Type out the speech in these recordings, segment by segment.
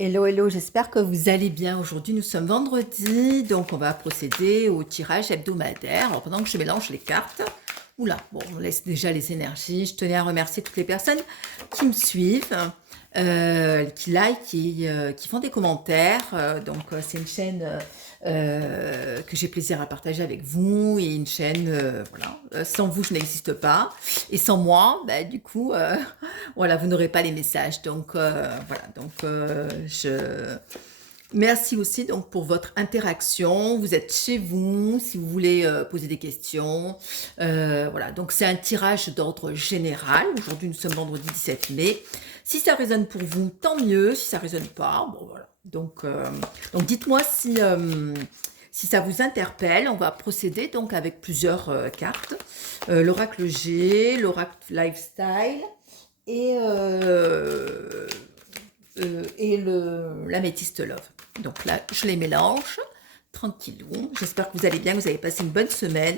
Hello, hello, j'espère que vous allez bien. Aujourd'hui, nous sommes vendredi, donc on va procéder au tirage hebdomadaire. Alors, pendant que je mélange les cartes, oula, bon, on laisse déjà les énergies. Je tenais à remercier toutes les personnes qui me suivent, qui like, qui font des commentaires. C'est une chaîne que j'ai plaisir à partager avec vous et une chaîne, voilà, sans vous, je n'existe pas. Et sans moi, bah, du coup, voilà, vous n'aurez pas les messages. Merci aussi donc pour votre interaction. Vous êtes chez vous, si vous voulez poser des questions. Voilà, donc c'est un tirage d'ordre général. Aujourd'hui, nous sommes vendredi 17 mai. Si ça résonne pour vous, tant mieux. Si ça résonne pas, bon voilà. Donc dites-moi si ça vous interpelle. On va procéder donc avec plusieurs cartes. L'oracle G, l'oracle Lifestyle et l'améthyste love. Donc là, je les mélange tranquillou. J'espère que vous allez bien, que vous avez passé une bonne semaine.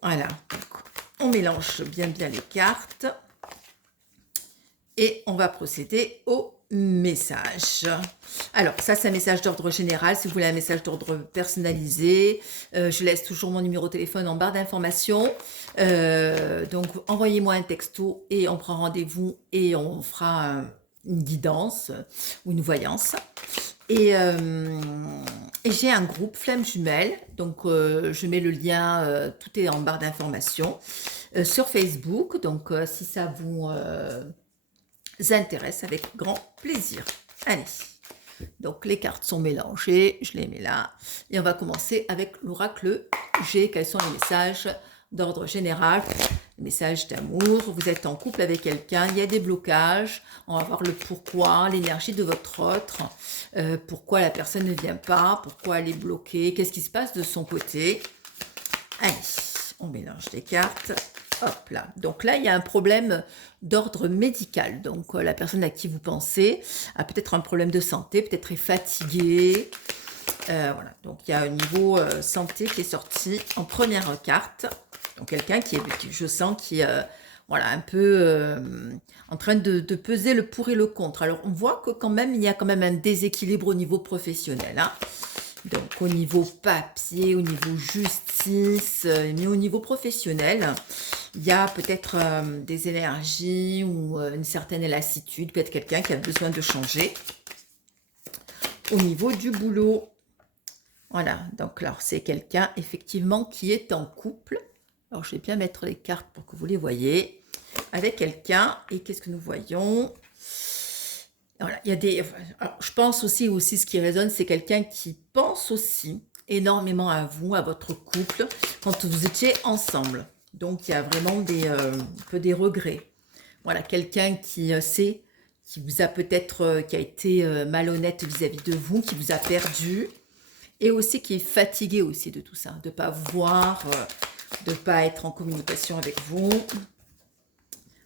Voilà, donc, on mélange bien les cartes et on va procéder au message. Alors ça, c'est un message d'ordre général. Si vous voulez un message d'ordre personnalisé, je laisse toujours mon numéro de téléphone en barre d'informations. Donc envoyez-moi un texto et on prend rendez-vous et on fera une guidance ou une voyance. Et j'ai un groupe Flamme Jumelle, donc je mets le lien, tout est en barre d'informations, sur Facebook, donc si ça vous intéresse, avec grand plaisir. Allez, donc les cartes sont mélangées, je les mets là, et on va commencer avec l'oracle G. Quels sont les messages d'ordre général? Message d'amour, vous êtes en couple avec quelqu'un, il y a des blocages, on va voir le pourquoi, l'énergie de votre autre, pourquoi la personne ne vient pas, pourquoi elle est bloquée, qu'est-ce qui se passe de son côté. Allez, on mélange les cartes, hop là. Donc là, il y a un problème d'ordre médical, donc la personne à qui vous pensez a peut-être un problème de santé, peut-être est fatiguée. Voilà, donc il y a un niveau santé qui est sorti en première carte. Donc quelqu'un qui je sens, qui voilà, un peu en train de peser le pour et le contre. Alors on voit que quand même, il y a quand même un déséquilibre au niveau professionnel. Hein. Donc au niveau papier, au niveau justice, mais au niveau professionnel, il y a peut-être des énergies ou une certaine lassitude, peut-être quelqu'un qui a besoin de changer. Au niveau du boulot, voilà, donc là c'est quelqu'un effectivement qui est en couple. Alors, je vais bien mettre les cartes pour que vous les voyez. Avec quelqu'un. Et qu'est-ce que nous voyons? Voilà, il y a des... Alors, je pense aussi ce qui résonne, c'est quelqu'un qui pense aussi énormément à vous, à votre couple, quand vous étiez ensemble. Donc, il y a vraiment un peu des regrets. Voilà, quelqu'un qui sait, qui vous a peut-être, qui a été malhonnête vis-à-vis de vous, qui vous a perdu. Et aussi qui est fatigué aussi de tout ça, de ne pas vous voir... de ne pas être en communication avec vous.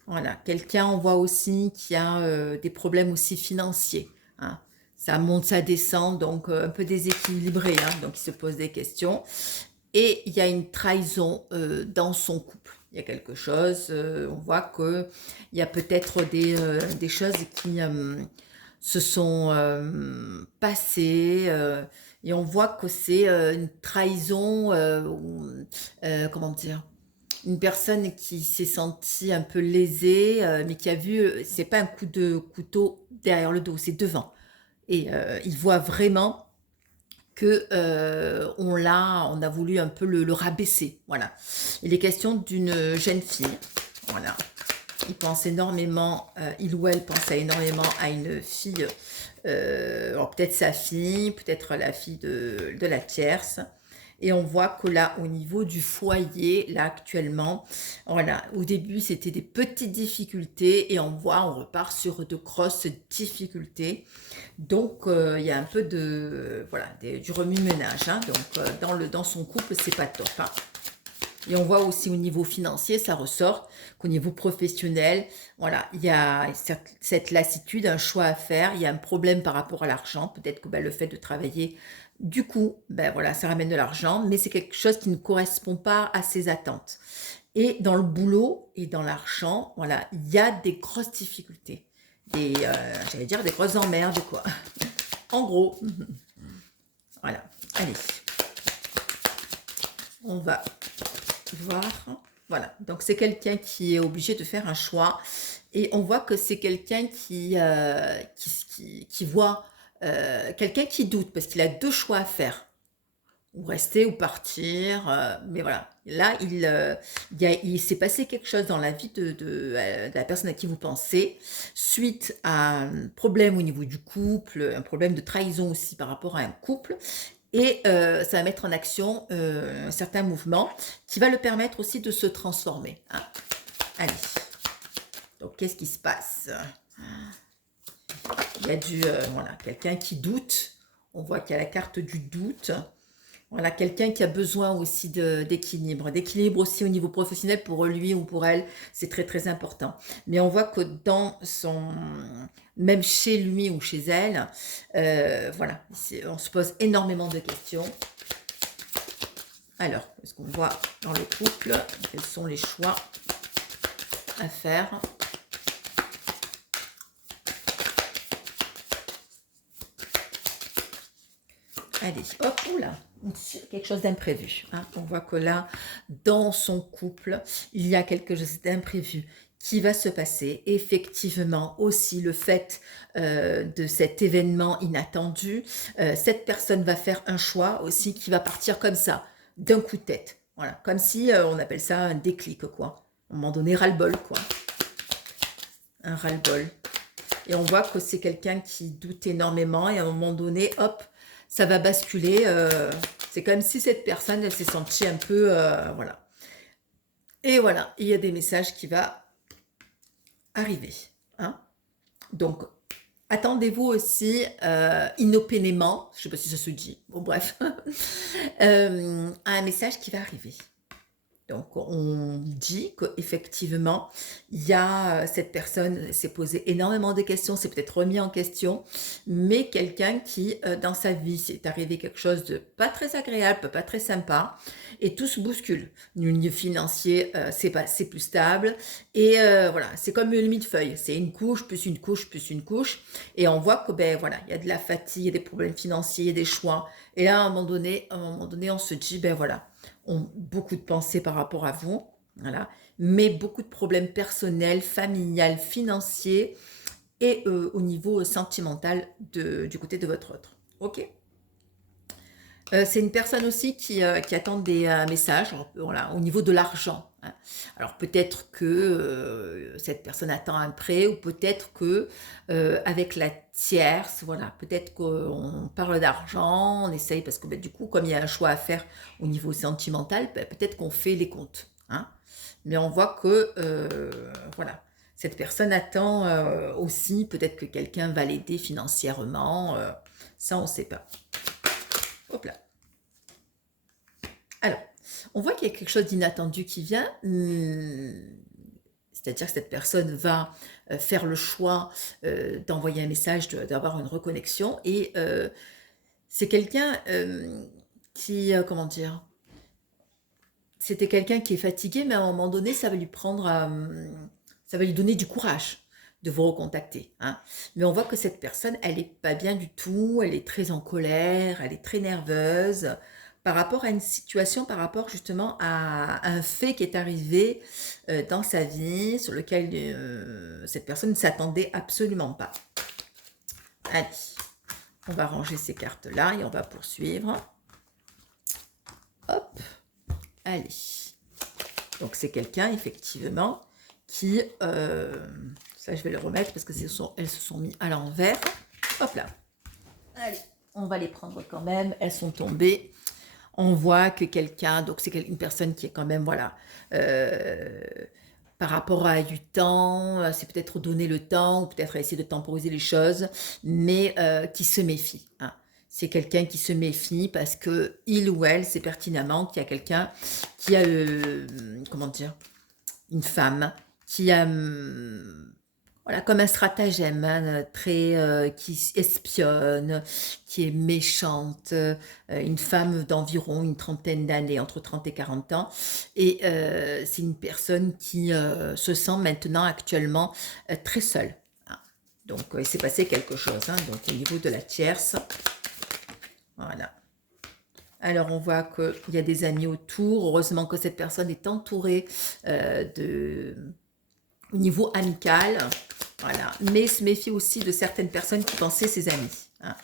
Voilà, quelqu'un, on voit aussi qui a des problèmes aussi financiers. Hein. Ça monte, ça descend, donc un peu déséquilibré, hein, donc il se pose des questions. Et il y a une trahison dans son couple. Il y a quelque chose, on voit qu'il y a peut-être des choses qui se sont passées, et on voit que c'est une trahison, comment dire, une personne qui s'est sentie un peu lésée, mais qui a vu, c'est pas un coup de couteau derrière le dos, c'est devant. Et il voit vraiment que on a voulu un peu le rabaisser, voilà. Il est question d'une jeune fille, voilà. Il pense énormément, il ou elle pense énormément à une fille, alors peut-être sa fille, peut-être la fille de la tierce. Et on voit que là, au niveau du foyer, là actuellement, voilà, au début c'était des petites difficultés et on repart sur de grosses difficultés. Donc il y a un peu de, voilà, du remue-ménage. Hein. Donc dans son couple, c'est pas top. Hein. Et on voit aussi au niveau financier, ça ressort qu'au niveau professionnel, voilà, il y a cette lassitude, un choix à faire, il y a un problème par rapport à l'argent. Peut-être que le fait de travailler, du coup, voilà, ça ramène de l'argent, mais c'est quelque chose qui ne correspond pas à ses attentes. Et dans le boulot et dans l'argent, voilà, il y a des grosses difficultés. j'allais dire des grosses emmerdes, quoi. En gros, voilà. Allez, on va voir. Voilà, donc c'est quelqu'un qui est obligé de faire un choix. Et on voit que c'est quelqu'un qui voit, quelqu'un qui doute, parce qu'il a deux choix à faire. Ou rester ou partir, mais voilà. Là, il s'est passé quelque chose dans la vie de la personne à qui vous pensez, suite à un problème au niveau du couple, un problème de trahison aussi par rapport à un couple, et ça va mettre en action un certain mouvement qui va le permettre aussi de se transformer, hein. Allez, donc qu'est-ce qui se passe? Il y a voilà, quelqu'un qui doute, on voit qu'il y a la carte du doute. Voilà, quelqu'un qui a besoin aussi d'équilibre. D'équilibre aussi au niveau professionnel pour lui ou pour elle, c'est très très important. Mais on voit que même chez lui ou chez elle, voilà, on se pose énormément de questions. Alors, est-ce qu'on voit dans le couple, quels sont les choix à faire? Allez, hop, oula, quelque chose d'imprévu, hein. On voit que là, dans son couple, il y a quelque chose d'imprévu qui va se passer. Effectivement, aussi le fait de cet événement inattendu, cette personne va faire un choix aussi qui va partir comme ça, d'un coup de tête. Voilà, comme si on appelle ça un déclic, quoi. À un moment donné, ras-le-bol, quoi. Un ras-le-bol. Et on voit que c'est quelqu'un qui doute énormément et à un moment donné, hop, ça va basculer. C'est comme si cette personne, elle s'est sentie un peu... voilà. Et voilà, il y a des messages qui vont arriver, hein. Donc, attendez-vous aussi inopinément, je ne sais pas si ça se dit, bon bref, à un message qui va arriver. Donc, on dit qu'effectivement, il y a cette personne s'est posé énormément de questions, s'est peut-être remis en question, mais quelqu'un qui, dans sa vie, c'est arrivé quelque chose de pas très agréable, pas très sympa, et tout se bouscule. Au niveau financier, c'est plus stable, et voilà, c'est comme une millefeuille, c'est une couche, plus une couche, plus une couche, et on voit que, ben voilà, il y a de la fatigue, il y a des problèmes financiers, il y a des choix, et là, à un moment donné, on se dit, ben voilà, ont beaucoup de pensées par rapport à vous, voilà, mais beaucoup de problèmes personnels, familiales, financiers et au niveau sentimental du côté de votre autre. Ok. C'est une personne aussi qui attend des messages, voilà, au niveau de l'argent, hein. Alors peut-être que cette personne attend un prêt, ou peut-être que avec la tierce, voilà, peut-être qu'on parle d'argent, on essaye, parce que du coup, comme il y a un choix à faire au niveau sentimental, peut-être qu'on fait les comptes, hein. Mais on voit que, voilà, cette personne attend aussi, peut-être que quelqu'un va l'aider financièrement, ça on ne sait pas. Hop là. Alors, on voit qu'il y a quelque chose d'inattendu qui vient, c'est-à-dire que cette personne va faire le choix d'envoyer un message, d'avoir une reconnexion, et c'est quelqu'un qui, comment dire, c'était quelqu'un qui est fatigué, mais à un moment donné, ça va lui ça va lui donner du courage de vous recontacter, hein. Mais on voit que cette personne, elle n'est pas bien du tout, elle est très en colère, elle est très nerveuse par rapport à une situation, par rapport justement à un fait qui est arrivé dans sa vie, sur lequel cette personne ne s'attendait absolument pas. Allez, on va ranger ces cartes-là et on va poursuivre. Hop, allez. Donc c'est quelqu'un, effectivement, qui... ça, je vais le remettre parce que elles se sont mis à l'envers. Hop là. Allez, on va les prendre quand même. Elles sont tombées. On voit que quelqu'un, donc c'est une personne qui est quand même, voilà, par rapport à du temps, c'est peut-être donner le temps, ou peut-être essayer de temporiser les choses, mais qui se méfie, hein. C'est quelqu'un qui se méfie parce que il ou elle sait pertinemment qu'il y a quelqu'un qui a, comment dire, une femme qui a, voilà, comme un stratagème, hein, très, qui espionne, qui est méchante, une femme d'environ une trentaine d'années, entre 30 et 40 ans, et c'est une personne qui se sent maintenant actuellement très seule, hein. Donc, il s'est passé quelque chose, hein, donc au niveau de la tierce. Voilà. Alors, on voit qu'il y a des amis autour. Heureusement que cette personne est entourée au niveau amical. Voilà. Mais se méfie aussi de certaines personnes qui pensaient ses amis. Hein.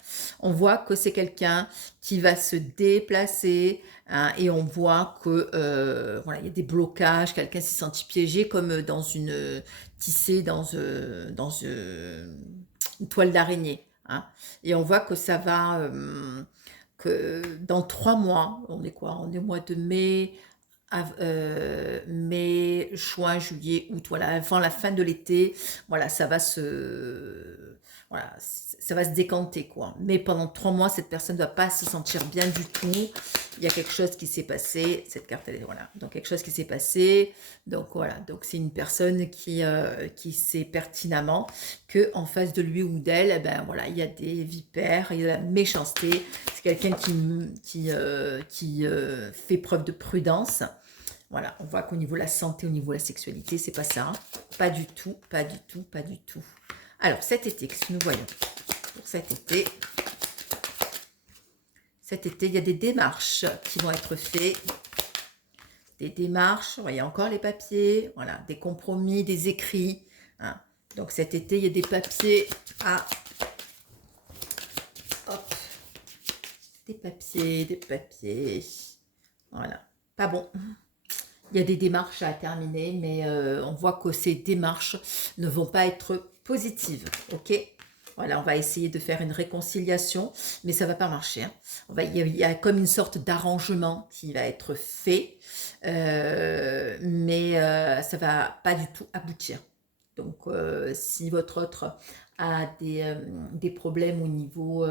On voit que c'est quelqu'un qui va se déplacer, hein, et on voit que voilà, il y a des blocages, quelqu'un s'est senti piégé comme dans une tissée dans une toile d'araignée. Hein. Et on voit que ça va, que dans 3 mois, on est quoi? On est au mois de mai, mai, juin, juillet, août, voilà, avant la fin de l'été, voilà, voilà, ça va se décanter, quoi. Mais pendant 3 mois, cette personne ne va pas se sentir bien du tout. Il y a quelque chose qui s'est passé. Cette carte, elle est, voilà. Donc, quelque chose qui s'est passé. Donc, voilà. Donc, c'est une personne qui sait pertinemment qu'en face de lui ou d'elle, eh ben, voilà, il y a des vipères, il y a de la méchanceté. C'est quelqu'un qui fait preuve de prudence. Voilà, on voit qu'au niveau de la santé, au niveau de la sexualité, c'est pas ça. Hein. Pas du tout, pas du tout, pas du tout. Alors, cet été, qu'est-ce que nous voyons? Pour cet été, il y a des démarches qui vont être faites. Des démarches, il y a encore les papiers, voilà, des compromis, des écrits. Hein. Donc, cet été, il y a des papiers à... Hop. Des papiers. Voilà, pas bon. Il y a des démarches à terminer, mais on voit que ces démarches ne vont pas être positives, ok? Voilà, on va essayer de faire une réconciliation, mais ça ne va pas marcher. Hein. Il y a comme une sorte d'arrangement qui va être fait, mais ça ne va pas du tout aboutir. Donc, si votre autre a des problèmes au niveau...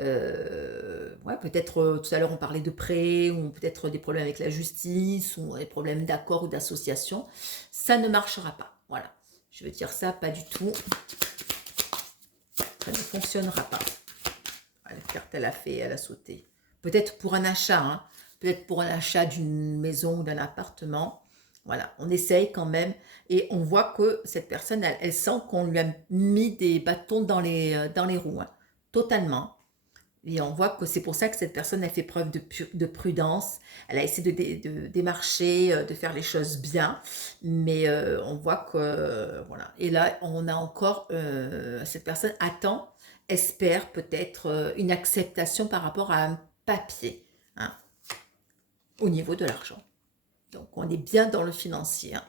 ouais, peut-être tout à l'heure on parlait de prêt, ou peut-être des problèmes avec la justice, ou des problèmes d'accord ou d'association, ça ne marchera pas. Voilà, je veux dire ça, pas du tout. Ça ne fonctionnera pas. La carte, elle a sauté. Peut-être pour un achat, hein. Peut-être pour un achat d'une maison ou d'un appartement. Voilà, on essaye quand même. Et on voit que cette personne, elle sent qu'on lui a mis des bâtons dans les roues. Hein. Totalement. Et on voit que c'est pour ça que cette personne a fait preuve de prudence. Elle a essayé de démarcher, de faire les choses bien. Mais on voit que... voilà. Et là, on a encore... cette personne attend, espère peut-être une acceptation par rapport à un papier. Hein, au niveau de l'argent. Donc, on est bien dans le financier. Hein.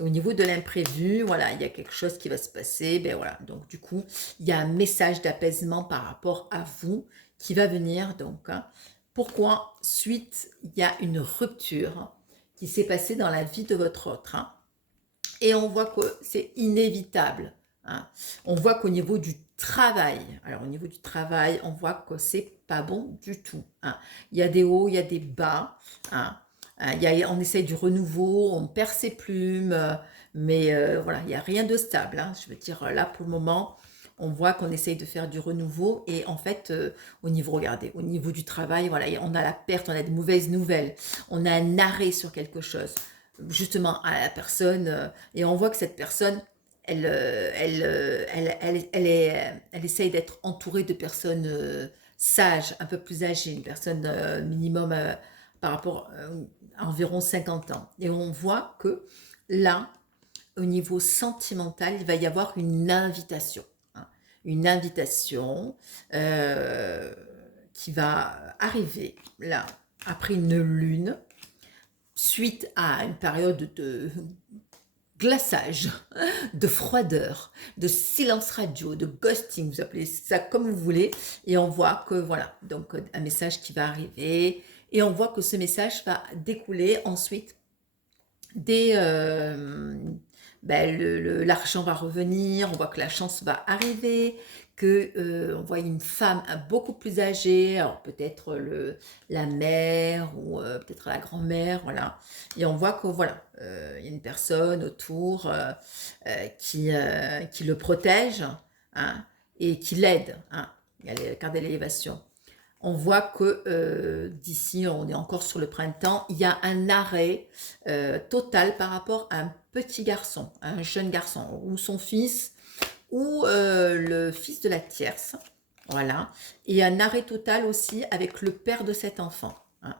Au niveau de l'imprévu, voilà, il y a quelque chose qui va se passer. Ben voilà, donc du coup, il y a un message d'apaisement par rapport à vous qui va venir. Donc, hein. Pourquoi? Suite, il y a une rupture qui s'est passée dans la vie de votre autre. Hein. Et on voit que c'est inévitable. Hein. On voit qu'au niveau du travail, alors au niveau du travail, on voit que c'est pas bon du tout. Hein. Il y a des hauts, il y a des bas. Hein. On essaye du renouveau, on perd ses plumes, mais voilà, il n'y a rien de stable. Hein. Je veux dire, là, pour le moment, on voit qu'on essaye de faire du renouveau et en fait, au niveau, regardez, au niveau du travail, voilà, on a la perte, on a des mauvaises nouvelles, on a un arrêt sur quelque chose, justement, à la personne, et on voit que cette personne, elle essaye d'être entourée de personnes sages, un peu plus âgées, une personne minimum par rapport à environ 50 ans. Et on voit que là, au niveau sentimental, il va y avoir une invitation. Hein, une invitation qui va arriver là, après une lune, suite à une période de glaçage, de froideur, de silence radio, de ghosting, vous appelez ça comme vous voulez, et on voit que voilà, donc un message qui va arriver, et on voit que ce message va découler ensuite l'argent va revenir, on voit que la chance va arriver, que on voit une femme beaucoup plus âgée, alors peut-être la mère ou peut-être la grand-mère, voilà. Et on voit que voilà, il y a une personne autour qui le protège, hein, et qui l'aide. Hein. Il y a les cartes de l'élévation. On voit que d'ici, on est encore sur le printemps, il y a un arrêt total par rapport à un petit garçon, un jeune garçon, ou son fils, ou le fils de la tierce, voilà, et un arrêt total aussi avec le père de cet enfant, hein.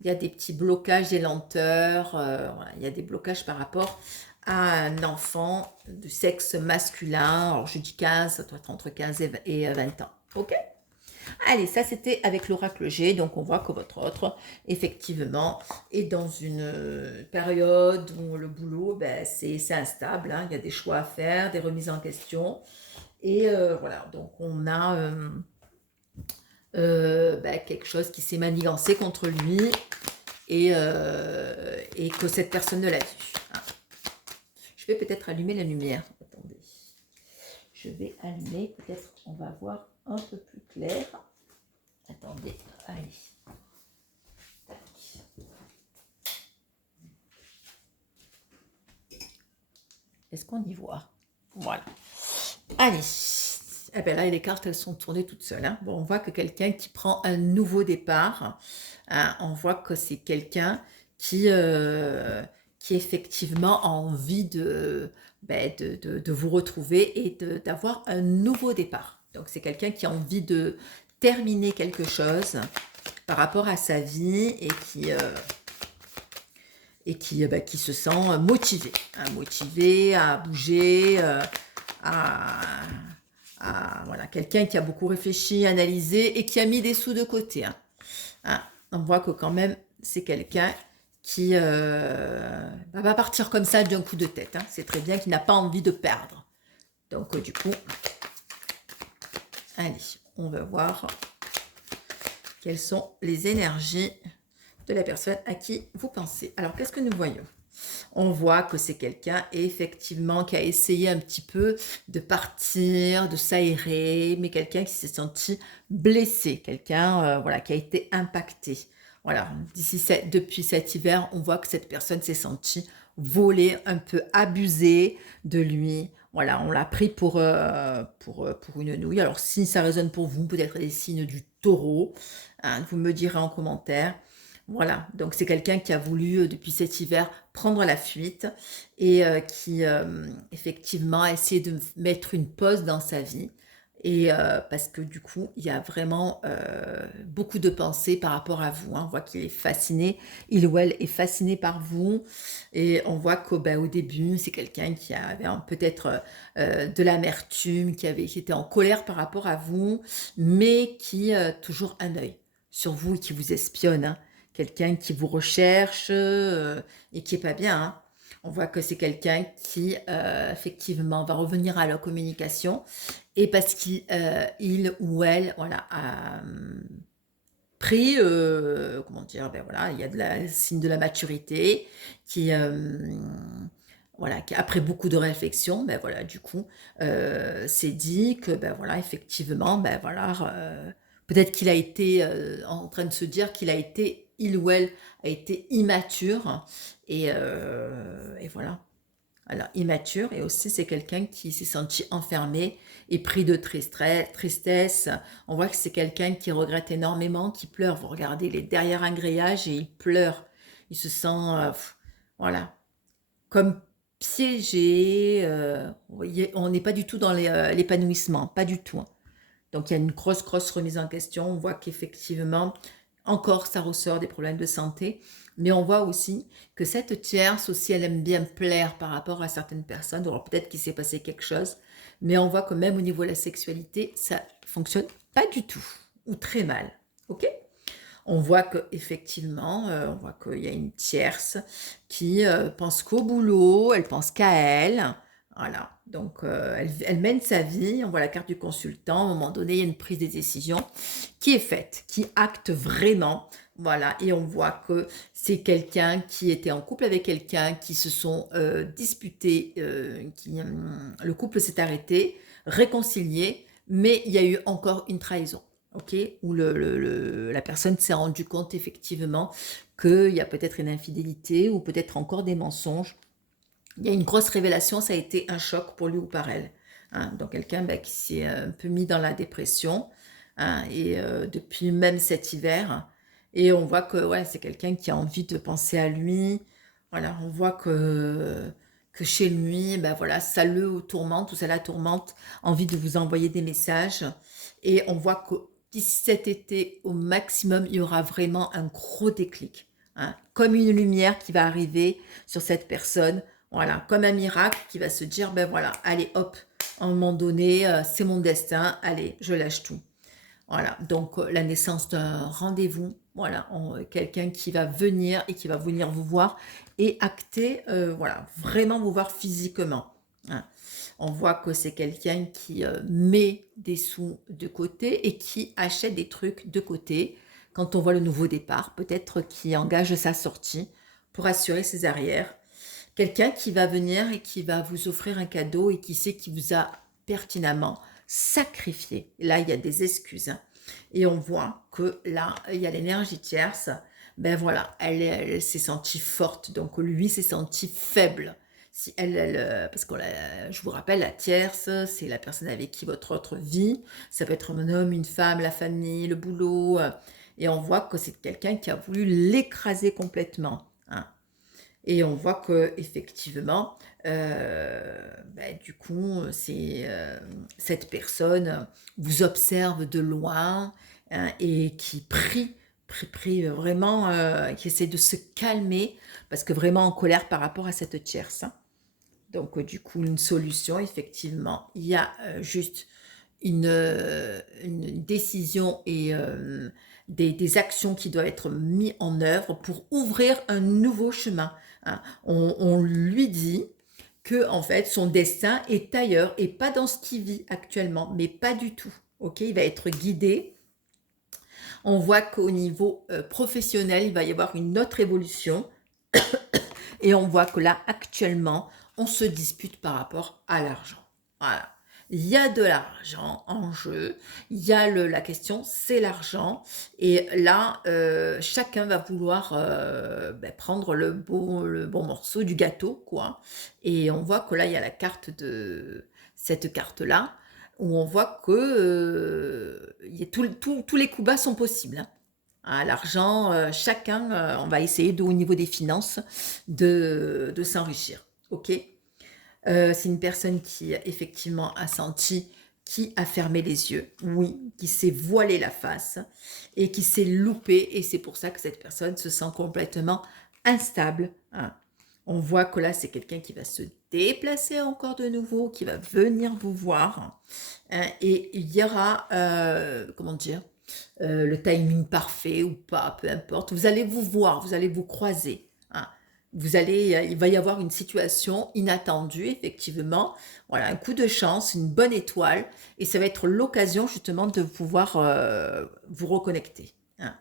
Il y a des petits blocages, des lenteurs, voilà, il y a des blocages par rapport à un enfant de sexe masculin. Alors je dis 15, ça doit être entre 15 et 20 ans, ok? Allez, ça c'était avec l'oracle G, donc on voit que votre autre, effectivement, est dans une période où le boulot, ben, c'est instable, hein. Il y a des choix à faire, des remises en question, et voilà, donc on a ben, quelque chose qui s'est manigancé contre lui, et que cette personne ne l'a vu, hein. Je vais peut-être allumer la lumière, attendez, je vais allumer, peut-être on va voir un peu plus clair. Attendez, allez. Tac. Est-ce qu'on y voit? Voilà. Allez. Eh bien là, les cartes, elles sont tournées toutes seules, hein. Bon, on voit que quelqu'un qui prend un nouveau départ, hein, on voit que c'est quelqu'un qui effectivement a envie ben, de vous retrouver et d'avoir un nouveau départ. Donc, c'est quelqu'un qui a envie de terminer quelque chose par rapport à sa vie qui se sent motivé, hein, motivé à bouger, à, voilà, quelqu'un qui a beaucoup réfléchi, analysé et qui a mis des sous de côté, hein. Hein, on voit que quand même c'est quelqu'un qui va partir comme ça d'un coup de tête, hein. C'est très bien qu'il n'a pas envie de perdre. Donc du coup, allez, on va voir quelles sont les énergies de la personne à qui vous pensez. Alors, qu'est-ce que nous voyons? On voit que c'est quelqu'un, effectivement, qui a essayé un petit peu de partir, de s'aérer, mais quelqu'un qui s'est senti blessé, quelqu'un voilà, qui a été impacté. Voilà, depuis cet hiver, on voit que cette personne s'est sentie volée, un peu abusée de lui. Voilà, on l'a pris pour une nouille. Alors, si ça résonne pour vous, peut-être des signes du taureau, hein, vous me direz en commentaire. Voilà, donc c'est quelqu'un qui a voulu, depuis cet hiver, prendre la fuite et qui, effectivement, a essayé de mettre une pause dans sa vie. Et parce que du coup, il y a vraiment beaucoup de pensées par rapport à vous, hein. On voit qu'il est fasciné, il ou elle est fasciné par vous. Et on voit qu'au au début, c'est quelqu'un qui avait peut-être de l'amertume, qui était en colère par rapport à vous, mais qui a toujours un œil sur vous et qui vous espionne, hein. Quelqu'un qui vous recherche et qui est pas bien, hein. On voit que c'est quelqu'un qui, effectivement, va revenir à la communication et parce qu'il il ou elle, voilà, a pris, comment dire, ben voilà, il y a signe de la maturité qui, voilà, qui après beaucoup de réflexion, ben voilà, du coup, s'est dit que, ben voilà, effectivement, ben voilà, peut-être qu'il a été en train de se dire qu'il a été, il ou elle a été immature et voilà. Alors, immature, et aussi c'est quelqu'un qui s'est senti enfermé et pris de tristesse. On voit que c'est quelqu'un qui regrette énormément, qui pleure. Vous regardez, il est derrière un grillage et il pleure. Il se sent, voilà, comme piégé. Vous voyez, on n'est pas du tout dans l'épanouissement, pas du tout, hein. Donc, il y a une grosse, grosse remise en question. On voit qu'effectivement, encore, ça ressort des problèmes de santé. Mais on voit aussi que cette tierce aussi, elle aime bien plaire par rapport à certaines personnes. Alors, peut-être qu'il s'est passé quelque chose. Mais on voit que même au niveau de la sexualité, ça fonctionne pas du tout. Ou très mal. OK? On voit qu'effectivement, on voit qu'il y a une tierce qui pense qu'au boulot, elle pense qu'à elle. Voilà, donc elle mène sa vie. On voit la carte du consultant. À un moment donné, il y a une prise de décision qui est faite, qui acte vraiment. Voilà, et on voit que c'est quelqu'un qui était en couple avec quelqu'un, qui se sont disputés, le couple s'est arrêté, réconcilié, mais il y a eu encore une trahison. Ok, où la personne s'est rendue compte effectivement qu'il y a peut-être une infidélité ou peut-être encore des mensonges. Il y a une grosse révélation, ça a été un choc pour lui ou par elle, hein. Donc quelqu'un qui s'est un peu mis dans la dépression, hein, et depuis même cet hiver. Et on voit que ouais, c'est quelqu'un qui a envie de penser à lui. Voilà, on voit que que chez lui, ben voilà, ça le tourmente ou ça la tourmente, envie de vous envoyer des messages. Et on voit que d'ici cet été, au maximum, il y aura vraiment un gros déclic, hein, comme une lumière qui va arriver sur cette personne, voilà, comme un miracle qui va se dire, ben voilà, allez hop, à un moment donné, c'est mon destin, allez, je lâche tout. Voilà, donc la naissance d'un rendez-vous, voilà, quelqu'un qui va venir et qui va venir vous voir et acter, voilà, vraiment vous voir physiquement, hein. On voit que c'est quelqu'un qui met des sous de côté et qui achète des trucs de côté. Quand on voit le nouveau départ, peut-être qui engage sa sortie pour assurer ses arrières. Quelqu'un qui va venir et qui va vous offrir un cadeau et qui sait qu'il vous a pertinemment sacrifié. Là, il y a des excuses, hein. Et on voit que là, il y a l'énergie tierce. Ben voilà, elle s'est sentie forte, donc lui s'est senti faible. Si parce que je vous rappelle, la tierce, c'est la personne avec qui votre autre vit. Ça peut être un homme, une femme, la famille, le boulot. Et on voit que c'est quelqu'un qui a voulu l'écraser complètement, hein. Et on voit que effectivement, du coup, cette personne vous observe de loin, hein, et qui prie vraiment, qui essaie de se calmer parce que vraiment en colère par rapport à cette tierce, hein. Donc, du coup, une solution, effectivement, il y a juste une décision et des actions qui doivent être mises en œuvre pour ouvrir un nouveau chemin, hein. On lui dit que en fait son destin est ailleurs et pas dans ce qu'il vit actuellement, mais pas du tout. Ok, il va être guidé. On voit qu'au niveau professionnel, il va y avoir une autre évolution et on voit que là actuellement, on se dispute par rapport à l'argent. Voilà. Il y a de l'argent en jeu, il y a la question, c'est l'argent. Et là, chacun va vouloir prendre le bon morceau du gâteau, quoi. Et on voit que là, il y a la carte de cette carte-là, où on voit que tous les coups bas sont possibles, hein. Hein, l'argent, chacun, on va essayer au niveau des finances de s'enrichir. Ok. C'est une personne qui effectivement a senti, qui a fermé les yeux, oui, qui s'est voilé la face et qui s'est loupé. Et c'est pour ça que cette personne se sent complètement instable, hein. On voit que là, c'est quelqu'un qui va se déplacer encore de nouveau, qui va venir vous voir, hein, et il y aura, comment dire, le timing parfait ou pas, peu importe. Vous allez vous voir, vous allez vous croiser, hein. Il va y avoir une situation inattendue, effectivement. Voilà, un coup de chance, une bonne étoile, et ça va être l'occasion justement de pouvoir vous reconnecter, hein.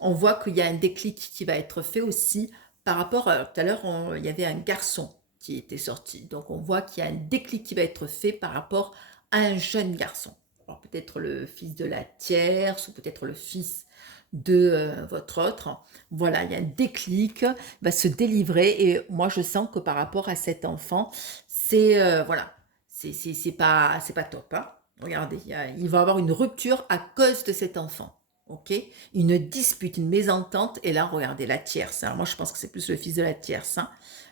On voit qu'il y a un déclic qui va être fait aussi par rapport à tout à l'heure, il y avait un garçon qui était sorti. Donc on voit qu'il y a un déclic qui va être fait par rapport à un jeune garçon. Alors peut-être le fils de la tierce ou peut-être le fils de votre autre. Voilà, il y a un déclic, il va se délivrer et moi je sens que par rapport à cet enfant, c'est voilà, c'est pas top, hein. Regardez, il va y avoir une rupture à cause de cet enfant. Ok, une dispute, une mésentente, et là, regardez, la tierce. Alors moi, je pense que c'est plus le fils de la tierce, hein.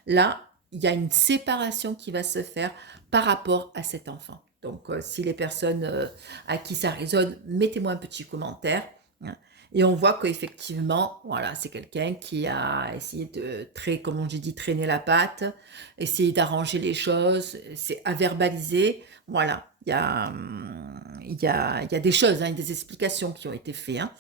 Là, il y a une séparation qui va se faire par rapport à cet enfant. Donc, si les personnes à qui ça résonne, mettez-moi un petit commentaire, hein. Et on voit qu'effectivement, voilà, c'est quelqu'un qui a essayé de, comme j'ai dit, traîner la patte, essayer d'arranger les choses, c'est à verbaliser. Voilà, il y a des choses, hein, des explications qui ont été faites, hein.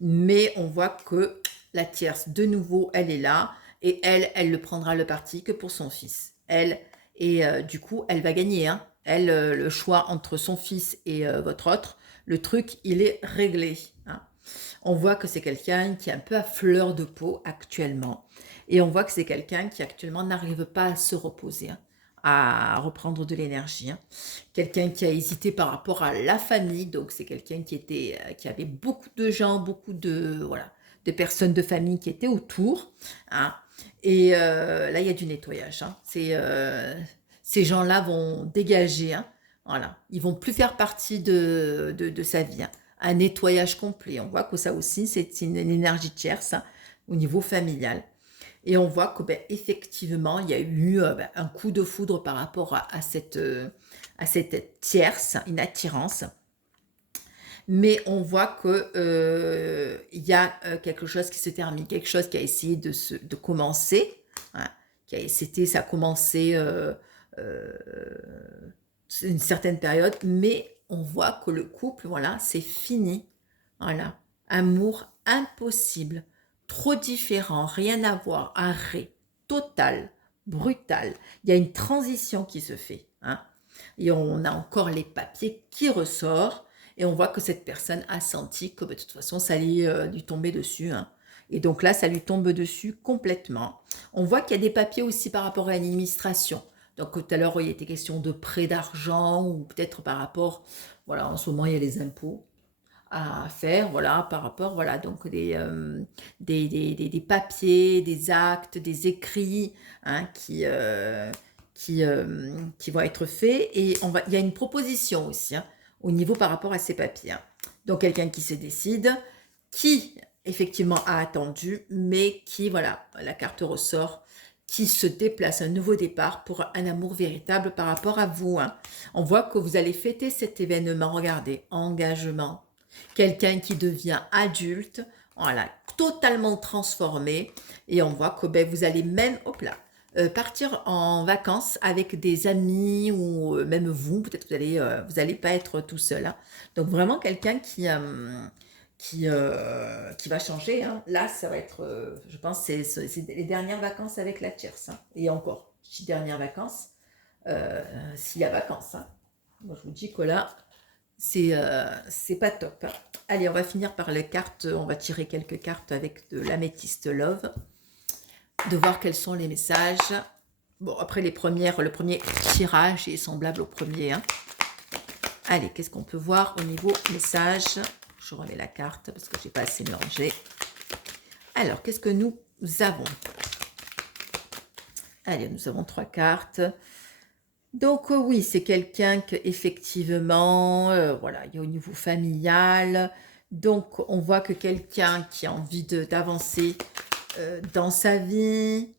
Mais on voit que la tierce, de nouveau, elle est là, et elle ne prendra le parti que pour son fils. Et du coup, elle va gagner, hein. Elle, le choix entre son fils et votre autre, le truc, il est réglé, hein. On voit que c'est quelqu'un qui est un peu à fleur de peau actuellement. Et on voit que c'est quelqu'un qui actuellement n'arrive pas à se reposer, hein, à reprendre de l'énergie, hein. Quelqu'un qui a hésité par rapport à la famille. Donc c'est quelqu'un qui avait beaucoup de gens, beaucoup de, voilà, de personnes de famille qui étaient autour, hein. Et là, il y a du nettoyage, hein. Ces gens-là vont dégager, hein. Voilà. Ils vont plus faire partie de sa vie, hein. Un nettoyage complet. On voit que ça aussi, c'est une énergie tierce, hein, au niveau familial. Et on voit que, ben, effectivement, il y a eu ben, un coup de foudre par rapport à cette tierce, une attirance. Mais on voit que il y a quelque chose qui se termine, quelque chose qui a essayé de commencer. Hein, ça a commencé euh, une certaine période, mais on voit que le couple, voilà, c'est fini. Voilà, amour impossible, trop différent, rien à voir, arrêt total, brutal. Il y a une transition qui se fait. Hein, et on a encore les papiers qui ressortent. Et on voit que cette personne a senti que de toute façon, ça allait lui tomber dessus. Hein. Et donc là, ça lui tombe dessus complètement. On voit qu'il y a des papiers aussi par rapport à l'administration. Donc tout à l'heure, il était question de prêt d'argent ou peut-être par rapport, voilà, en ce moment, il y a les impôts à faire, voilà, par rapport, voilà, donc des papiers, des actes, des écrits hein, qui vont être faits. Et il y a une proposition aussi hein, au niveau par rapport à ces papiers. Hein. Donc quelqu'un qui se décide, qui effectivement a attendu, mais qui, voilà, la carte ressort, qui se déplace, un nouveau départ pour un amour véritable par rapport à vous. Hein. On voit que vous allez fêter cet événement, regardez, engagement, quelqu'un qui devient adulte, voilà, totalement transformé, et on voit que ben, vous allez même, hop là, partir en vacances avec des amis ou même vous, peut-être vous allez pas être tout seul. Hein. Donc vraiment quelqu'un qui va changer. Hein. Là, ça va être, je pense, c'est les dernières vacances avec la tierce. Hein. Et encore, je dis dernières vacances, s'il y a vacances. Hein. Moi, je vous dis que là, c'est pas top. Hein. Allez, on va finir par les cartes. On va tirer quelques cartes avec de l'améthyste love. De voir quels sont les messages. Bon, après le premier tirage est semblable au premier. Hein. Allez, qu'est-ce qu'on peut voir au niveau message? Je remets la carte parce que j'ai pas assez mélangé. Alors, qu'est-ce que nous avons? Allez, nous avons 3 cartes. Donc oui, c'est quelqu'un que effectivement, voilà, il y a au niveau familial. Donc on voit que quelqu'un qui a envie d'avancer dans sa vie.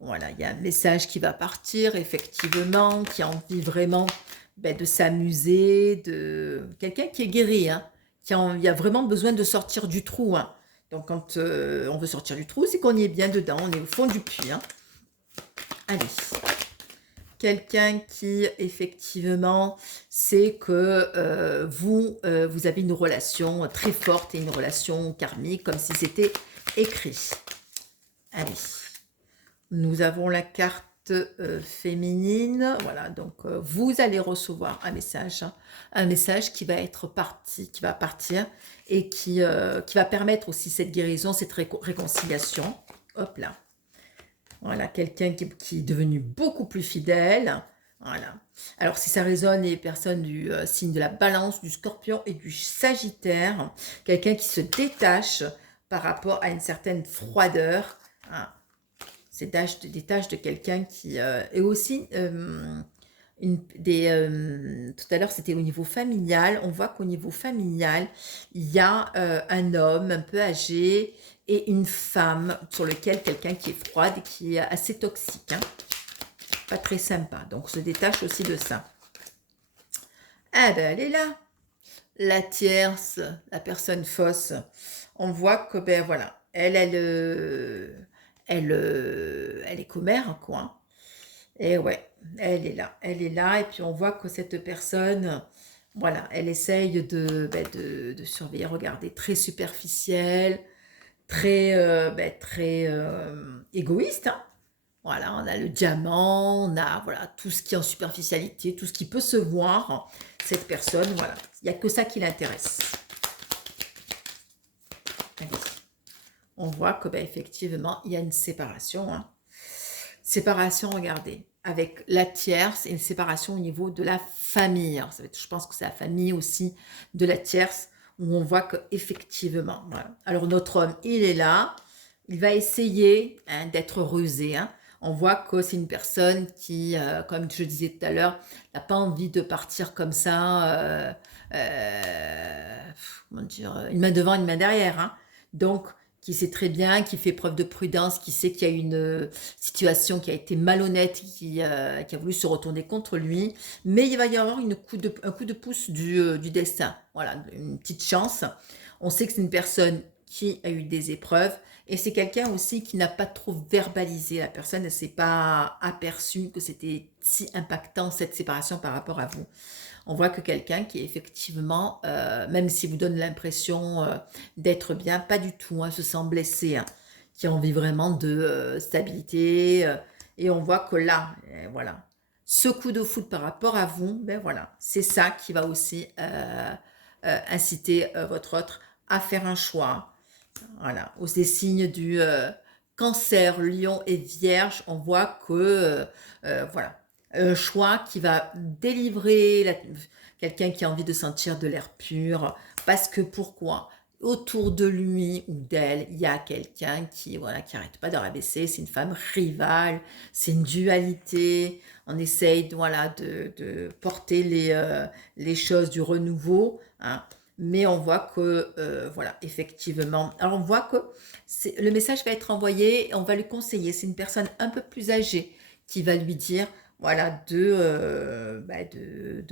Voilà, il y a un message qui va partir, effectivement, qui a envie vraiment ben, de s'amuser, de quelqu'un qui est guéri, hein, il a vraiment besoin de sortir du trou. Hein. Donc quand on veut sortir du trou, c'est qu'on y est bien dedans, on est au fond du puits. Hein. Allez. Quelqu'un qui, effectivement, sait que vous avez une relation très forte et une relation karmique, comme si c'était écrit. Allez. Nous avons la carte féminine. Voilà, donc vous allez recevoir un message qui va être qui va partir et qui va permettre aussi cette guérison, cette réconciliation. Hop là. Voilà, quelqu'un qui est devenu beaucoup plus fidèle. Voilà. Alors, si ça résonne les personnes du signe de la Balance, du Scorpion et du Sagittaire, quelqu'un qui se détache par rapport à une certaine froideur. Hein. C'est des tâches de quelqu'un qui est aussi tout à l'heure c'était au niveau familial. On voit qu'au niveau familial il y a un homme un peu âgé et une femme sur lequel quelqu'un qui est froide et qui est assez toxique. Hein. Pas très sympa. Donc on se détache aussi de ça. Ah ben elle est là. La tierce, la personne fausse. On voit que ben voilà, elle est commère, quoi. Et ouais, elle est là, et puis on voit que cette personne, voilà, elle essaye de surveiller, regardez, très superficielle, très égoïste. Hein. Voilà, on a le diamant, on a voilà, tout ce qui est en superficialité, tout ce qui peut se voir. Cette personne, voilà, il n'y a que ça qui l'intéresse. Allez. On voit que effectivement, il y a une séparation. Hein. Séparation, regardez, avec la tierce et une séparation au niveau de la famille. Je pense que c'est la famille aussi de la tierce où on voit qu'effectivement, voilà. Alors notre homme, il est là, il va essayer hein, d'être rusé. Hein. On voit que c'est une personne qui, comme je disais tout à l'heure, n'a pas envie de partir comme ça, comment dire, une main devant, une main derrière. Hein. Donc, qui sait très bien, qui fait preuve de prudence, qui sait qu'il y a une situation qui a été malhonnête, qui a voulu se retourner contre lui, mais il va y avoir un coup de pouce du destin, voilà, une petite chance. On sait que c'est une personne qui a eu des épreuves, et c'est quelqu'un aussi qui n'a pas trop verbalisé, la personne ne s'est pas aperçue que c'était si impactant cette séparation par rapport à vous. On voit que quelqu'un qui est effectivement, même s'il vous donne l'impression d'être bien, pas du tout, hein, se sent blessé, hein, qui a envie vraiment de stabilité. Et on voit que là, voilà, ce coup de foudre par rapport à vous, ben voilà, c'est ça qui va aussi inciter votre autre à faire un choix. Voilà, aux des signes du cancer, lion et vierge, on voit que, voilà, un choix qui va délivrer quelqu'un qui a envie de sentir de l'air pur. Parce que pourquoi? Autour de lui ou d'elle, il y a quelqu'un qui, voilà, qui arrête pas de rabaisser. C'est une femme rivale, c'est une dualité. On essaye, voilà, de porter les choses du renouveau, hein. Mais on voit que, voilà, effectivement, alors on voit que le message va être envoyé, on va lui conseiller, c'est une personne un peu plus âgée qui va lui dire, voilà, de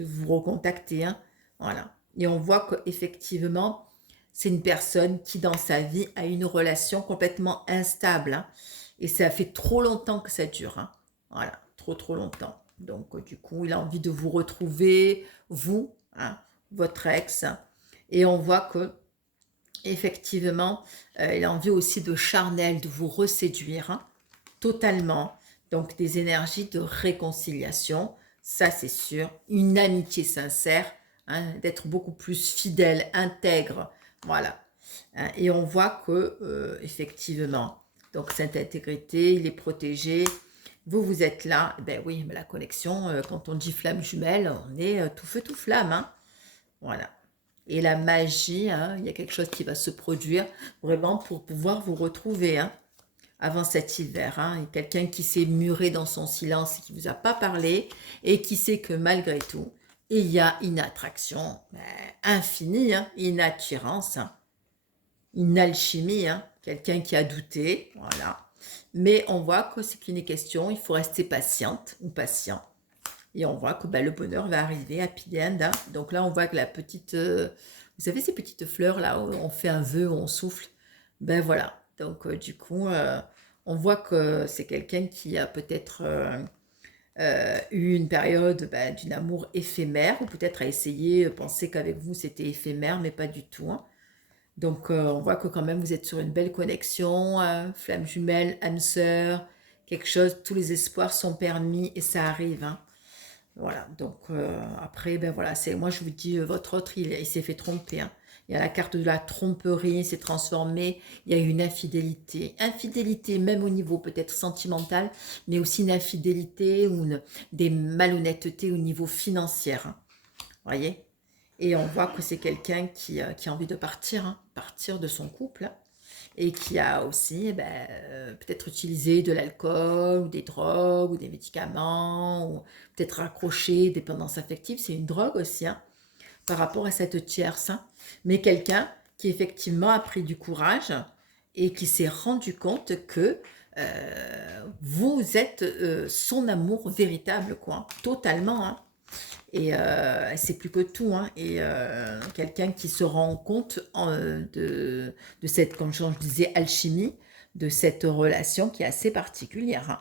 vous recontacter, hein, voilà. Et on voit qu'effectivement, c'est une personne qui, dans sa vie, a une relation complètement instable, hein, et ça fait trop longtemps que ça dure, hein, voilà, trop longtemps. Donc, du coup, il a envie de vous retrouver, vous, hein, votre ex, hein. Et on voit que effectivement, il a envie aussi de charnel, de vous reséduire, hein, totalement. Donc des énergies de réconciliation, ça c'est sûr. Une amitié sincère, hein, d'être beaucoup plus fidèle, intègre, voilà. Hein, et on voit que effectivement, donc cette intégrité, il est protégé. Vous êtes là, ben oui, mais la connexion, quand on dit flamme jumelle, on est tout feu tout flamme, hein, voilà. Et la magie, hein, il y a quelque chose qui va se produire vraiment pour pouvoir vous retrouver, hein, avant cet hiver. Hein. Quelqu'un qui s'est muré dans son silence et qui ne vous a pas parlé et qui sait que malgré tout, il y a une attraction infinie, hein, une attirance, hein, une alchimie, hein, quelqu'un qui a douté, voilà. Mais on voit que c'est qu'une question, il faut rester patiente ou patient. Et on voit que le bonheur va arriver, happy end, hein. Donc là, on voit que la petite... vous savez ces petites fleurs là, où on fait un vœu, où on souffle. Ben voilà. Donc du coup, on voit que c'est quelqu'un qui a peut-être eu une période d'une amour éphémère, ou peut-être a essayé, penser qu'avec vous c'était éphémère, mais pas du tout, hein. Donc on voit que quand même vous êtes sur une belle connexion, hein, flamme jumelle, âme sœur, quelque chose, tous les espoirs sont permis et ça arrive, hein. Voilà, donc après, ben voilà, c'est moi je vous dis, votre autre, il s'est fait tromper, hein. Il y a la carte de la tromperie, il s'est transformé, il y a eu une infidélité. Infidélité même au niveau peut-être sentimental, mais aussi une infidélité ou des malhonnêtetés au niveau financier, hein. Voyez? Et on voit que c'est quelqu'un qui a envie de partir, hein, partir de son couple, hein, et qui a aussi peut-être utilisé de l'alcool ou des drogues ou des médicaments ou peut-être raccroché, dépendance affective, c'est une drogue aussi, hein, par rapport à cette tierce, hein. Mais quelqu'un qui effectivement a pris du courage et qui s'est rendu compte que vous êtes son amour véritable, quoi, totalement, hein. Et c'est plus que tout, hein. Et quelqu'un qui se rend compte de cette, comme je disais, alchimie, de cette relation qui est assez particulière, hein.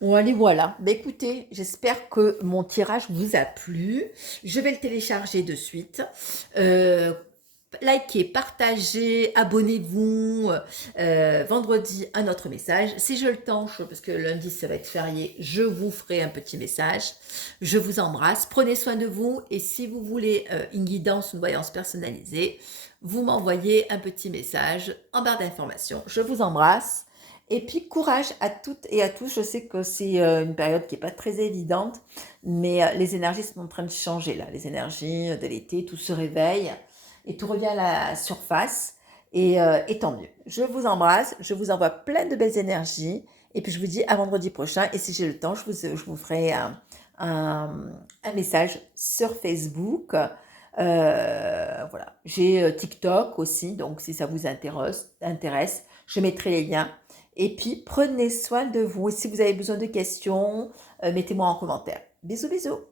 Bon, allez, voilà. Écoutez, j'espère que mon tirage vous a plu. Je vais le télécharger de suite. Likez, partagez, abonnez-vous. Vendredi, un autre message. Si je le tanche, parce que lundi, ça va être férié, je vous ferai un petit message. Je vous embrasse. Prenez soin de vous. Et si vous voulez une guidance, une voyance personnalisée, vous m'envoyez un petit message en barre d'informations. Je vous embrasse. Et puis, courage à toutes et à tous. Je sais que c'est une période qui n'est pas très évidente, mais les énergies sont en train de changer là. Les énergies de l'été, tout se réveille et tout revient à la surface. Et tant mieux. Je vous embrasse. Je vous envoie plein de belles énergies. Et puis, je vous dis à vendredi prochain. Et si j'ai le temps, je vous ferai un message sur Facebook. Voilà. J'ai TikTok aussi, donc si ça vous intéresse, je mettrai les liens. Et puis, prenez soin de vous. Et si vous avez besoin de questions, mettez-moi en commentaire. Bisous, bisous.